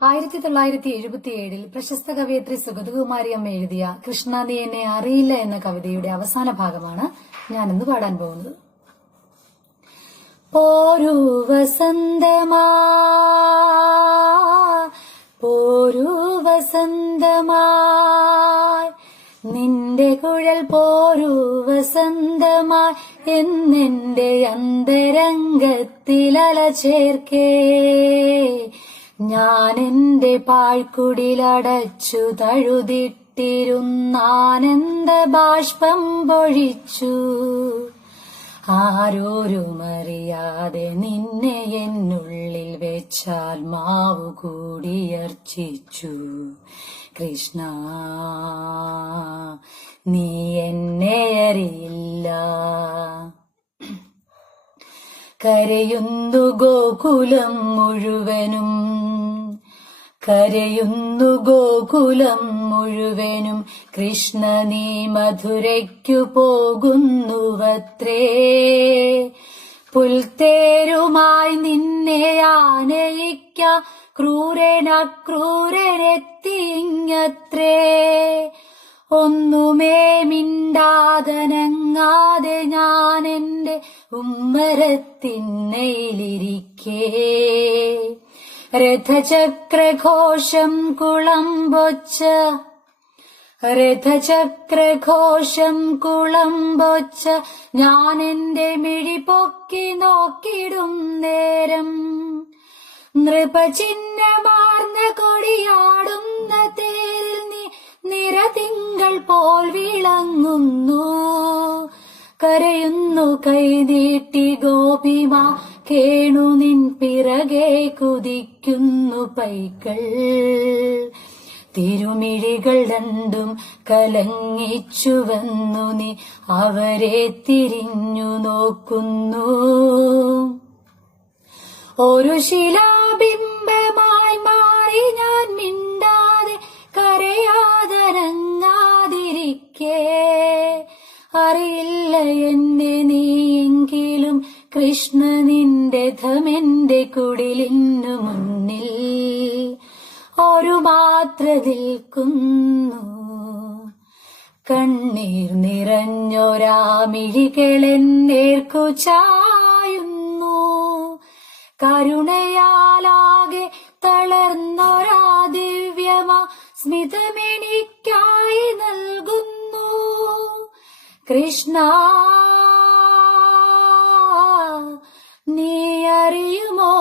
1977 പ്രശസ്ത കവയിത്രി സുഗതകുമാരിയമ്മ എഴുതിയ കൃഷ്ണ നീ എന്നെ അറിയില്ല എന്ന കവിതയുടെ അവസാന ഭാഗമാണ് ഞാനിന്ന് പാടാൻ പോകുന്നത്. പോരൂ വസന്തമായി നിന്റെ കുഴൽ പോരൂ വസന്തമായി എന്നെന്റെ അന്തരംഗത്തിലല ചേർക്കേ ഞാൻ എന്റെ പാഴ്ക്കുടിലടച്ചു തഴുതിട്ടിരുന്നാനന്ദ ബാഷ്പം പൊഴിച്ചു ആരോരുമറിയാതെ നിന്നെ എന്നുള്ളിൽ വെച്ചാൽ മാവു കൂടിയർച്ചിച്ചു കൃഷ്ണ നീ എന്നെ അറിയില്ല. കരയുന്നു ഗോകുലം മുഴുവനും കൃഷ്ണ നീ മധുരയ്ക്കു പോകുന്നുവത്രേ പുൽത്തേരുമായി നിന്നെ ആനയിക്ക ക്രൂരനെത്തിങ്ങത്രേ ഒന്നുമേ മിണ്ടാതനങ്ങാതെ ഞാൻ എന്റെ ഉമ്മരത്തിന്നയിലിരിക്കേ രഥചക്രഘോഷം കുളമ്പൊച്ച ഞാൻ എന്റെ മിഴി പൊക്കി നോക്കിടും നേരം നൃപചിഹ്നമാർന്ന കൊടിയാടുന്ന തേരിൽ നീ നിറതിങ്കൾ പോൽ വിളങ്ങുന്നു കരയുന്നു കൈനീട്ടി ഗോപിമാ കേണു നിൻ പിറകെ കുതിക്കുന്നു പൈക്കൾ തിരുമിഴികൾ രണ്ടും കലങ്ങിച്ചുവന്നു നീ അവരെ തിരിഞ്ഞു നോക്കുന്നു ഒരു ശിലാബിംബമായി മാറി ഞാൻ മിണ്ടാതെ കരയാതനങ്ങാതിരിക്കേ അറിയില്ല എന്നെ നീയെങ്കിലും കൃഷ്ണ നിന്റെ ധമെന്റെ കുടിലിനു മുന്നിൽ ഒരു മാത്ര നിൽക്കുന്നു കണ്ണീർ നിറഞ്ഞൊരാമിഴികളെന്നേർക്കു ചായുന്നു കരുണയാലാകെ തളർന്നൊരാ ദിവ്യമാ സ്മിതമെനിക്കായി നൽകുന്നു കൃഷ്ണ നീ അറിയുമോ